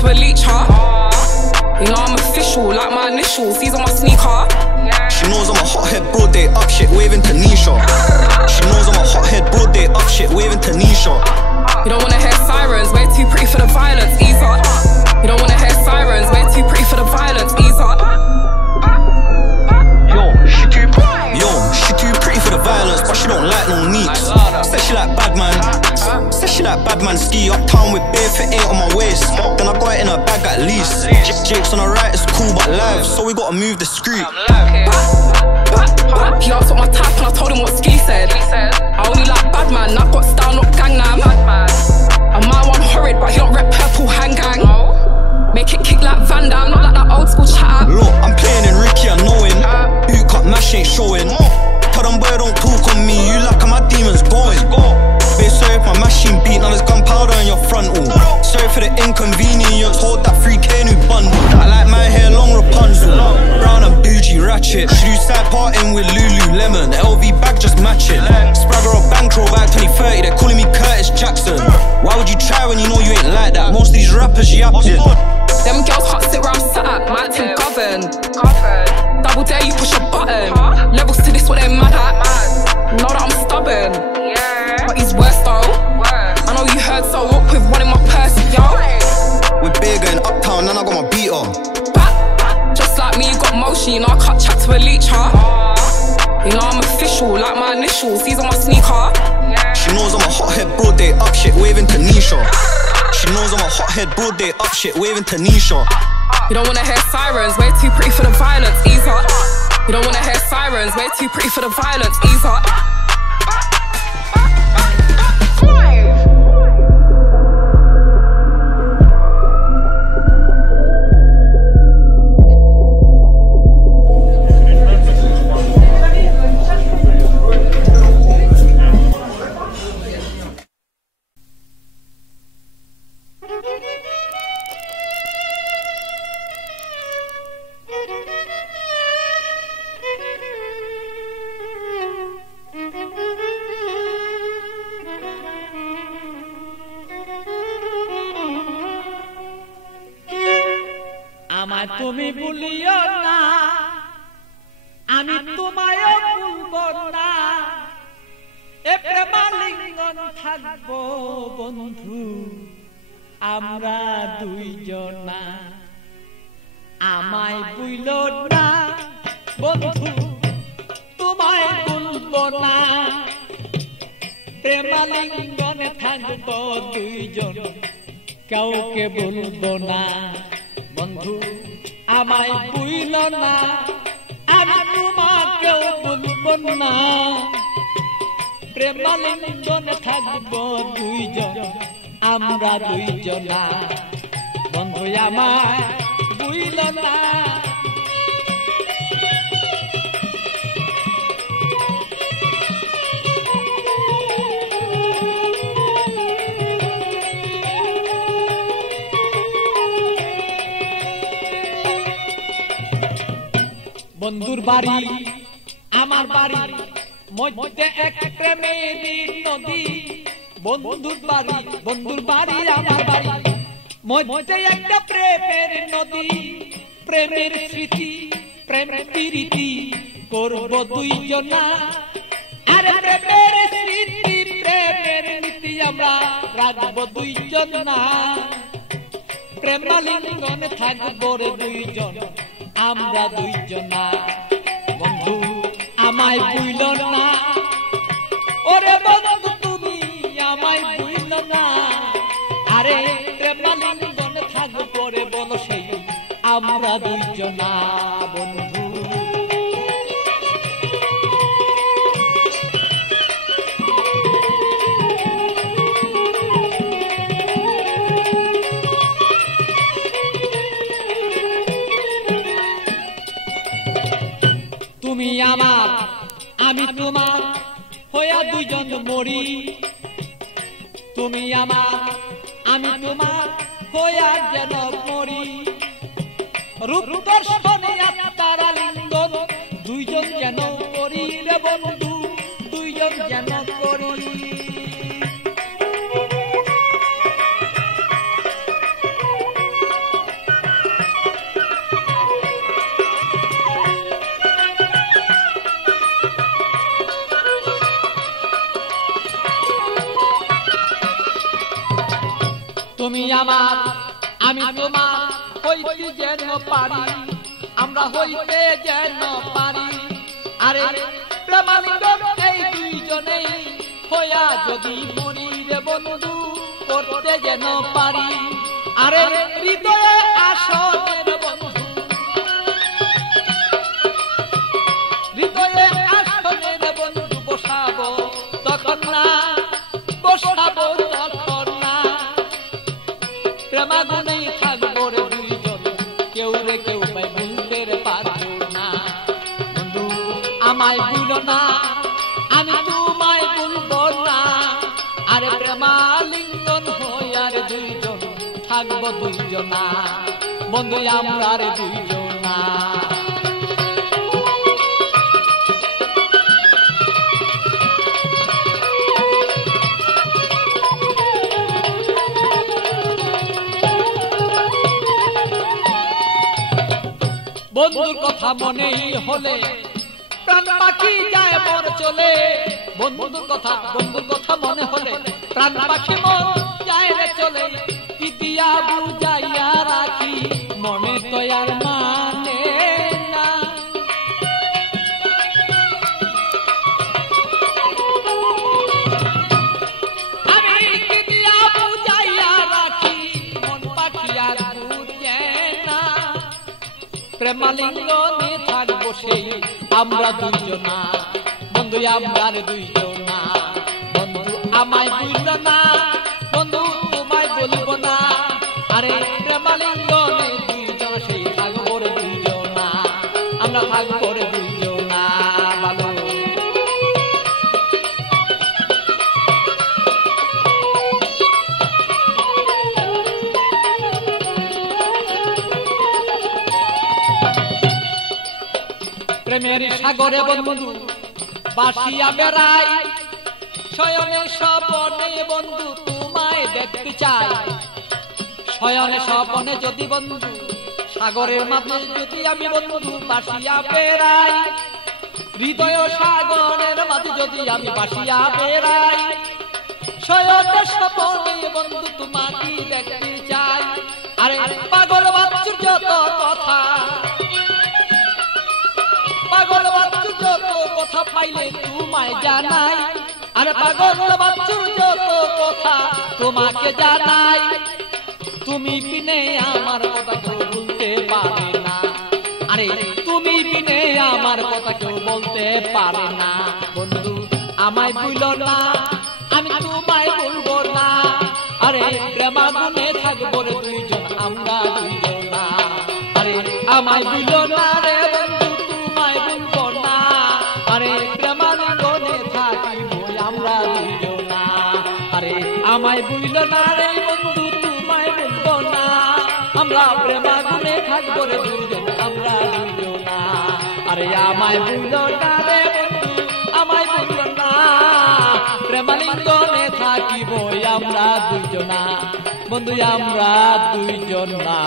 to a leecher. You know I'm official, like my initials, these are my sneaker. She knows I'm a hothead, broad day up shit, waving to Nisha. She knows I'm a hothead, broad day up shit, waving to Nisha. You don't wanna hear sirens, we're too pretty for the violence, ease up. You don't wanna hear sirens, we're too pretty for the violence, ease up. She too pretty for the violence, but she don't like no neeks. Said she like bad man, said she like bad man ski. Uptown with bare for 8 on my waist, then I got it in a bag at least. Jake's on the right, it's cool but live, so we gotta move discreet. He asked what my type and I told him what Ski said. I only like bad man, I've got style, not gangnam. And my one horrid, but he don't rep purple hang gang. Make it kick like Van Damme, not like that old school chat. Look, I'm playing in Ricky and knowing boot cut mash ain't showing. Tell them boy don't talk on me, you like how my demons going. Babe, sorry if my machine beat, now there's gunpowder on your frontal. Sorry for the inconvenience, hold that 3K new bundle. I like my hair long Rapunzel, brown and bougie ratchet. She do side parting with Lululemon, LV bag just matching. Spragger or bankroll by 2030, they're calling me Curtis Jackson. Why would you try when you know you ain't like that? Most of these rappers yapping. Them girls can't sit where I'm sat at, my team govern. Double dare you push a button. Levels to this what they're mad at. Know that I'm stubborn, but he's worse though. I know you heard, so I walk with one in my purse, yo. We're big going uptown and I got my beat on. Just like me, you got motion, you know I cut chat to a leecher. You know I'm official, like my initials, these are my sneaker. She knows I'm a hothead, broad day up shit, waving to Nisha. She knows I'm a hothead, broad day up shit, waving to Nisha. You don't wanna hear sirens, we're too pretty for the violence, ease up. You don't wanna hear sirens, we're too pretty for the violence, ease up. তুমি ভুলিও না, আমি তোমায় ভুলব না। এ প্রেমালিঙ্গন থাকবো বন্ধু, আমরা দুইজনা। আমায় ভুইল না বন্ধু, তোমায় ভুলব না। প্রেমালিঙ্গনে থাকবো দুইজন, কাউকে ভুলব না। বন্ধু আমায় ভুইল না, আমি তোমাকেও ভুলব না। প্রেমালিঙ্গনে থাকবো দুইজন, আমরা দুইজনা। বন্ধু আমায় ভুইল না। বন্ধুর বাড়ি আমার বাড়ি, মধ্যে এক প্রেমের নদী। বন্ধুর বাড়ি আমার বাড়ি, মধ্যে একটা প্রেমের নদী। প্রেমের স্মৃতি প্রেম প্রীতি করব দুইজনা। আরে প্রেমের স্মৃতি প্রেমের নীতি আমরা রাখব দুইজনা। প্রেমালিঙ্গনে থাকব রে দুইজন, আমরা দুইজনা। বন্ধু আমায় ভুইল না, ওরে বন্ধু তুমি আমায় ভুইল না। আরে প্রেমালিঙ্গনে থাকবো রে বলো সেই আমরা দুইজনা। বন্ধু তুমি আমার আমি তোমার হইয়া দুইজন মরি। তুমি আমার আমি তোমার হইয়া যেন মরি। রূপ দর্শনে তারা লিঙ্গন দুইজন যেন করি রে বন্ধু, দুইজন যেন করি। তুমি আমার আমি তোমার হইতে যেন পারি, আমরা হইতে যেন পারি। আরে প্রেমালিঙ্গ এই দুইজনেই হইয়া যদি মরি রে বন্ধু করতে যেন পারি। আরে হৃদয়ে আসনের বন্ধু, হৃদয়ে আসনের বন্ধু বসাবো তখন না, বসাবো তখন না। প্রেমাগুনেই থাকবো রে দুইজন, কেউ রে কেউ পাই ভুলতে পারবো না। বন্ধু আমায় ভুলো না, আমি তোমায় ভুলবো না। আরে প্রেমালিঙ্গন হইয়ার দুইজন থাকবো দুইজনা, বন্ধু আমরা রে দুইজনা। বন্ধুর কথা মনেই হলে প্রাণ পাখি যায় মন চলে। বন্ধুর কথা মনে হলে প্রাণ পাখি মন যায় রে চলে। ইতিয়া বুঝাইয়া রাখি মনে তো আর মানে না। আমি ইতিয়া বুঝাইয়া রাখি মন পাখি আর বুঝে না। প্রেমালিঙ্গ নিয়ে থাকবো সেই আমরা দুইজনা, বন্ধু আমরা দুইজনা। বন্ধু আমায় বুঝল না, বন্ধু তোমায় বলবো না। আরে প্রেমালিঙ্গ নিয়ে দুইজন সেই থাকবো রে দুইজনা, আমরা থাকবো রে দুইজনা। ভালো প্রেমের সাগরে বন্ধু বাসিয়া বেড়াই, শয়নে স্বপনে বন্ধু তোমায় দেখতে চাই। শয়নে স্বপনে যদি বন্ধু সাগরের মাঝে যদি আমি বন্ধু বাসিয়া বেড়াই, হৃদয় সাগরের মাঝে যদি আমি বাসিয়া বেড়াই, শয়নে স্বপনে বন্ধু তোমাকে দেখতে চাই। আরে পাগল বাচ্চুর যত কথা, পাগল বাচ্চুর যত কথা পাইলে তোমায় জানাই। আরে পাগল বাচ্চুর যত কথা তোমাকে জানাই। তুমি বিনে আমার কথা কেউ বলতে পারে না। আরে তুমি বিনে আমার কথা কেউ বলতে পারে না। বন্ধু আমায় ভুলো না, আমি তোমায় ভুলবো না। আরে প্রেমাগুনে থাকবো রে দুইজন আমরা দুইজনা। আরে আমায় ভুলো না রে বন্ধু তোমায় ভুলবো না। আরে প্রেমালিঙ্গনে থাকিব আমরা দুইজনা। আরে আমায় ভুলো না রে বন্ধু তোমায় ভুলবো না। আমরা প্রেমাগুনে থাকবো রে দুইজন আমরা দুইজনা। আরে আমায় ভুলো না রে বন্ধু আমায় ভুলো না। প্রেমালিঙ্গনে থাকিব আমরা দুইজনা, বন্ধু আমরা দুইজনা।